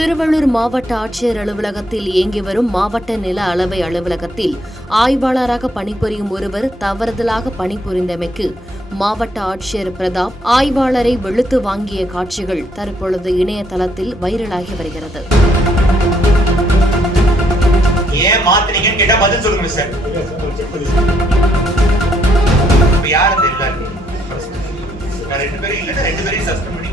திருவள்ளூர் மாவட்ட ஆட்சியர் அலுவலகத்தில் இயங்கி வரும் மாவட்ட நில அளவை அலுவலகத்தில் ஆய்வாளராக பணிபுரியும் ஒருவர் தவறுதலாக பணிபுரிந்தமைக்கு மாவட்ட ஆட்சியர் பிரதாப் ஆய்வாளரை வெளுத்து வாங்கிய காட்சிகள் தற்பொழுது இணையதளத்தில் வைரலாகி வருகிறது. ஏன் மாத்துறீங்கன்னு கேட்டா பதில் சொல்லுங்க சார். யார் அந்த இல்ல நான் 2 பேரும் இல்ல 2 பேரையும் சஸ்பெண்ட் பண்ணி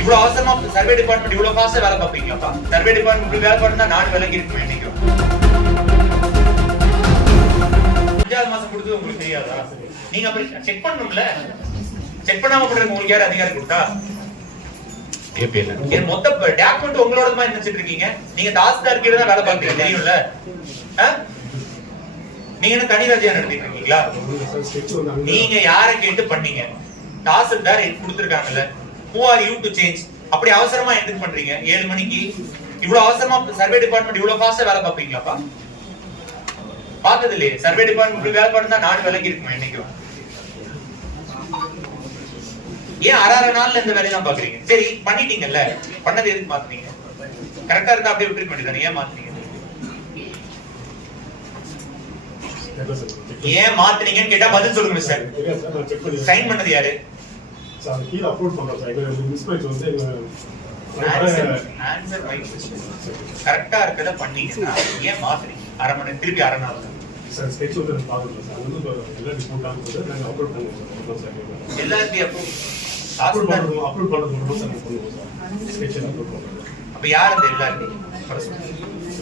இவ்வளவு அவசரமா சர்வே டிபார்ட்மெண்ட் இவ்வளவு ஃபாஸ்டா வேலை பார்ப்பீங்களாப்பா? சர்வே டிபார்ட்மெண்ட் இப்படி வேலை பார்த்தா நாடு விலகி இருக்கு நினைக்கிறோம். 5வது மாசம் கொடுத்து உங்களுக்கு தெரியாதா? நீங்க அப்படி செக் பண்ணணும்ல. செக் பண்ணாம பண்றது உங்களுக்கு யார் அதிகாரம் கொடுத்தா? ஏபிஎல் மொத்த டாக்குமெண்ட் உங்களோட தான் நினைச்சிட்டு இருக்கீங்க. நீங்க தாசில்தார் கீழ தான் வேலை பார்க்கறீங்க தெரியும்ல. நீங்க என்ன தனி ராஜ்யம் நடத்திட்டு இருக்கீங்களா? நீங்க யாரை கேட்டு பண்ணீங்க? Tahsildar கொடுத்திருக்காங்கல்ல. Who are you to change? அப்படி அவசரமா எதுக்கு பண்றீங்க? 7 மணிக்கு இவ்வளவு அவசரமா சர்வே டிபார்ட்மெண்ட் இவ்வளவு ஃபாஸ்டா வேலை பார்ப்பீங்களாப்பா? பார்த்தது இல்லையே. சர்வே டிபார்ட்மெண்ட் இப்படி வேலை பார்த்தா நாடு விலகி இருக்குமா என்னைக்கும்? ஏன் 6 நாள்ல இந்த வேலையை தான் பாக்குறீங்க? சரி பண்ணிட்டீங்கல்ல, பண்ணது எதுக்கு மாத்துறீங்க? கரெக்டா இருந்தா அப்படியே விட்டு பண்ணிட்டாங்க. ஏன் மாத்துறீங்க? ஏன் மாத்துறீங்கன்னு கேட்டா பதில் சொல்லுங்க சார். சைன் பண்ணது யாரு? சார் கீழ அப்லோட் பண்றோம் சார். இது மிஸ்மேட்ச் வந்து ஆன்சர் ரைட் கரெக்ட்டா இருக்கத பண்ணீங்கன்னா ஏன் மாத்துறீங்க? அரை மணி திருப்பி 6 நாள் சார் ஸ்கெட்ச் வந்து பாக்குறோம் சார். அது வந்து எல்லா ரிப்போர்ட் ஆகுது. நாங்க அப்லோட் பண்ணுவோம் சார். எல்லாத்தையும் அப்லோட் பண்ணுவோம் சார். பண்ணுவோம் சார். ஸ்கெட்ச் அப்லோட் பண்ணுவோம். அப்ப யார் அந்த எல்லாத்தையும்?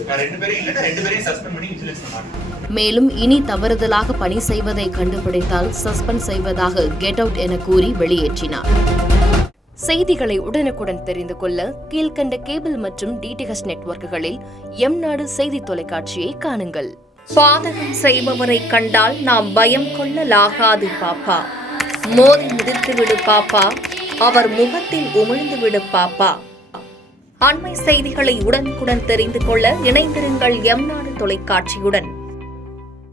நான் 2 பேரும் இல்ல 2 பேரையும் சஸ்பெண்ட் பண்ணி விஜிலன்ஸ் பண்ணாங்க. மேலும் இனி தவறுதலாக பணி செய்வதை கண்டுபிடித்தால் சஸ்பெண்ட் செய்வதாக கெட் அவுட் என கூறி வெளியேற்றினார். செய்திகளை உடனுக்குடன் தெரிந்து கொள்ள கீழ்கண்ட கேபிள் மற்றும் டிடிஎச் நெட்வொர்க்குகளில் எம்நாடு செய்தி தொலைக்காட்சியை காணுங்கள். பாதகம் செய்பவரை கண்டால் நாம் பயம் கொள்ளலாகாது பாப்பா. மோதி மிதித்துவிடு பாப்பா, அவர் முகத்தில் உமிழ்ந்துவிடு பாப்பா. அண்மை செய்திகளை உடனுக்குடன் தெரிந்து கொள்ள இணைந்திருங்கள் எம்நாடு தொலைக்காட்சியுடன்.